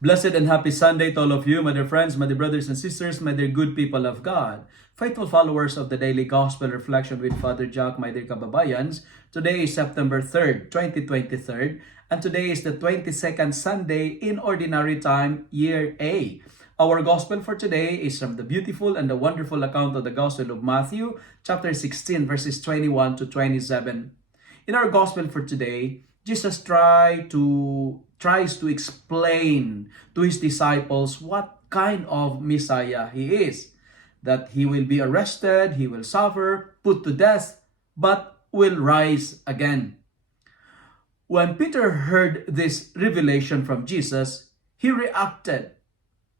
Blessed and happy Sunday to all of you, my dear friends, my dear brothers and sisters, my dear good people of God. Faithful followers of the Daily Gospel Reflection with Father Jack, my dear kababayans. Today is September 3rd, 2023, and today is the 22nd Sunday in Ordinary Time, Year A. Our Gospel for today is from the beautiful and the wonderful account of the Gospel of Matthew, chapter 16, verses 21 to 27. In our Gospel for today, Jesus tries to explain to his disciples what kind of Messiah he is. That he will be arrested, he will suffer, put to death, but will rise again. When Peter heard this revelation from Jesus, he reacted.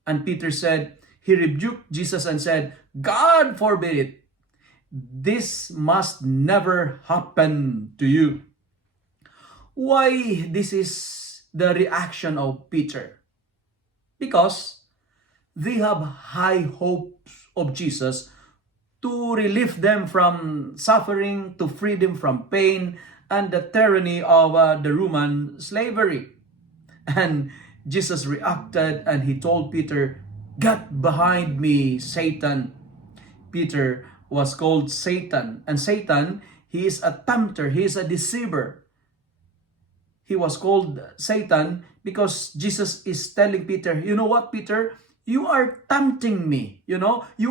And Peter said, he rebuked Jesus and said, "God forbid it. This must never happen to you." Why this is the reaction of Peter? Because they have high hopes of Jesus to relieve them from suffering, to free them from pain and the tyranny of the Roman slavery. And Jesus reacted and he told Peter, "Get behind me, Satan." Peter was called Satan, and Satan, he is a tempter, he is a deceiver. He was called Satan because Jesus is telling Peter, "You know what, Peter? You are tempting me. You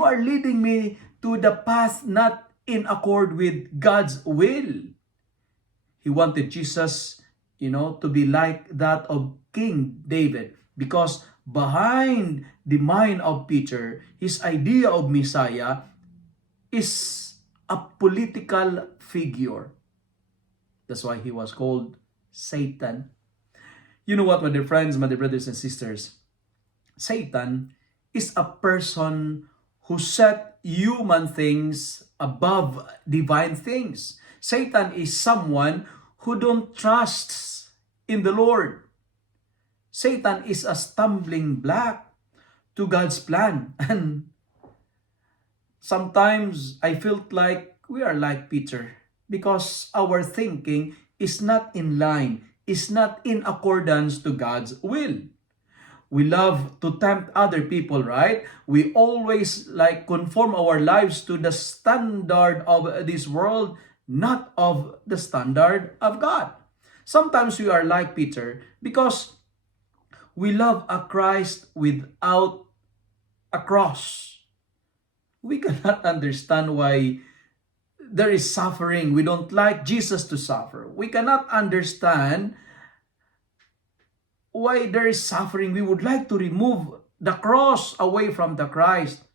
are leading me to the path not in accord with God's will." He wanted Jesus, to be like that of King David, because behind the mind of Peter, his idea of Messiah is a political figure. That's why he was called Satan. You know what, my dear friends, my dear brothers and sisters? Satan is a person who set human things above divine things. Satan is someone who don't trust in the Lord. Satan is a stumbling block to God's plan. And sometimes I felt like we are like Peter because our thinking is not in line, is not in accordance to God's will. We love to tempt other people, right? We always conform our lives to the standard of this world, not of the standard of God. Sometimes we are like Peter because we love a Christ without a cross. We cannot understand why there is suffering. We don't like Jesus to suffer. We cannot understand why there is suffering. We would like to remove the cross away from the Christ.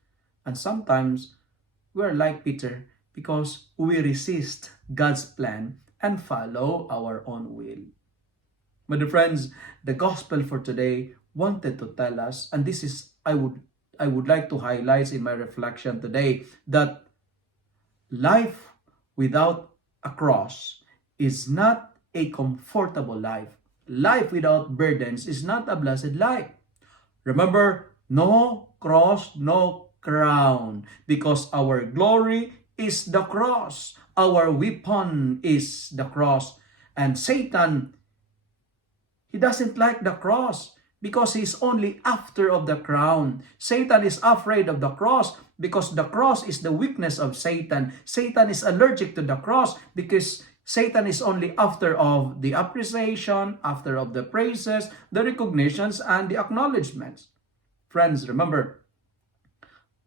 And sometimes we are like Peter because we resist God's plan and follow our own will. My dear friends, the gospel for today wanted to tell us, and this is I would like to highlight in my reflection today, that life without a cross is not a comfortable life. Life without burdens is not a blessed life. Remember, no cross, no crown, because our glory is the cross. Our weapon is the cross. And Satan, he doesn't like the cross because he's only after of the crown. Satan is afraid of the cross because the cross is the weakness of Satan. Satan is allergic to the cross because Satan is only after of the appreciation, after of the praises, the recognitions, and the acknowledgments. Friends, remember,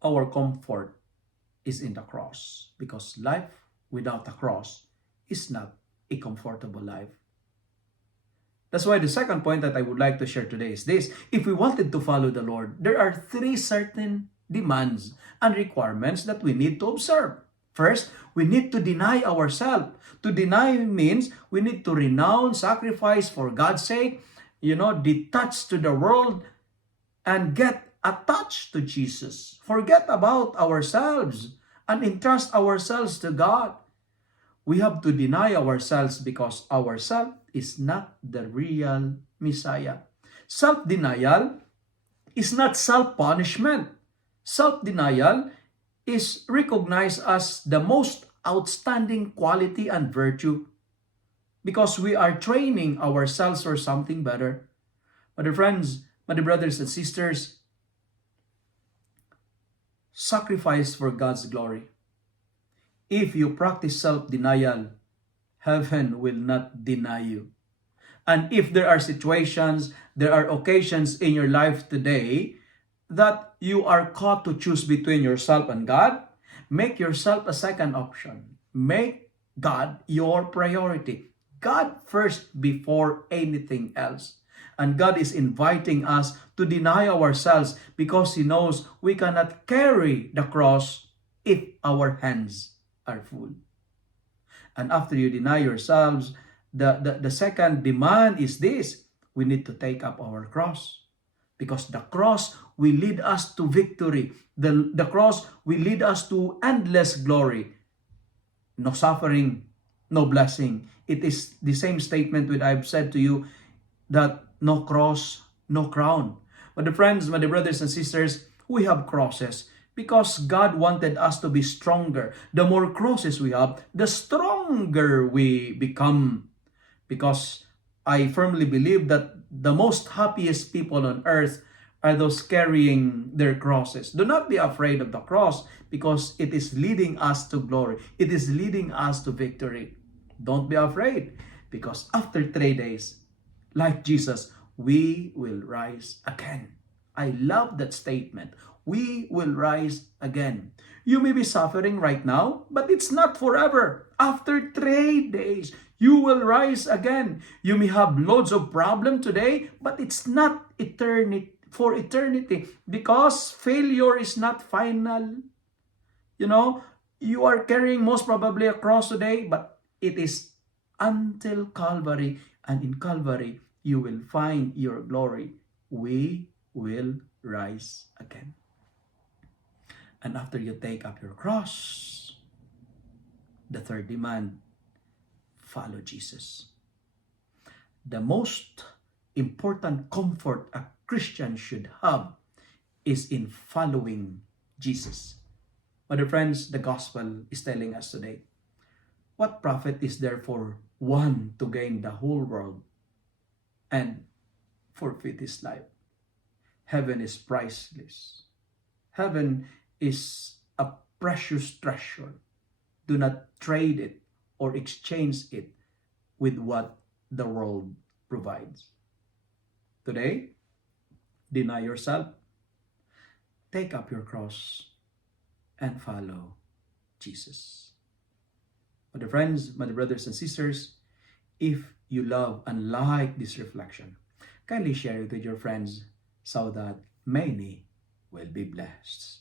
our comfort is in the cross because life without a cross is not a comfortable life. That's why the second point that I would like to share today is this. If we wanted to follow the Lord, there are three certain demands and requirements that we need to observe. First, we need to deny ourselves. To deny means we need to renounce, sacrifice for God's sake, detach to the world and get attached to Jesus. Forget about ourselves and entrust ourselves to God. We have to deny ourselves because ourself is not the real Messiah. Self-denial is not self-punishment. Self-denial is recognized as the most outstanding quality and virtue because we are training ourselves for something better. But friends, My dear brothers and sisters, sacrifice for God's glory. If you practice self-denial, heaven will not deny you. And if there are situations, there are occasions in your life today that you are caught to choose between yourself and God, make yourself a second option. Make God your priority. God first before anything else. And God is inviting us to deny ourselves because He knows we cannot carry the cross if our hands are full. And after you deny yourselves, the second demand is this: we need to take up our cross. Because the cross will lead us to victory. The cross will lead us to endless glory. No suffering, no blessing. It is the same statement which I've said to you, that no cross, no crown. But the friends, my brothers and sisters, we have crosses because God wanted us to be stronger. The more crosses we have, the stronger we become. Because I firmly believe that the most happiest people on earth are those carrying their crosses. Do not be afraid of the cross because it is leading us to glory. It is leading us to victory. Don't be afraid because after 3 days, like Jesus, we will rise again. I love that statement. We will rise again. You may be suffering right now, but it's not forever. After 3 days, you will rise again. You may have loads of problem today, but it's not for eternity because failure is not final. You know, you are carrying most probably a cross today, but it is until Calvary, and in Calvary, you will find your glory. We will rise again. And after you take up your cross, the third demand, follow Jesus. The most important comfort a Christian should have is in following Jesus. My dear friends, the gospel is telling us today, what profit is there for one to gain the whole world and forfeit his life? Heaven is priceless. Heaven is a precious treasure. Do not trade it or exchange it with what the world provides. Today, deny yourself, take up your cross, and follow Jesus. My dear friends, my dear brothers and sisters, if you love and like this reflection, kindly share it with your friends so that many will be blessed.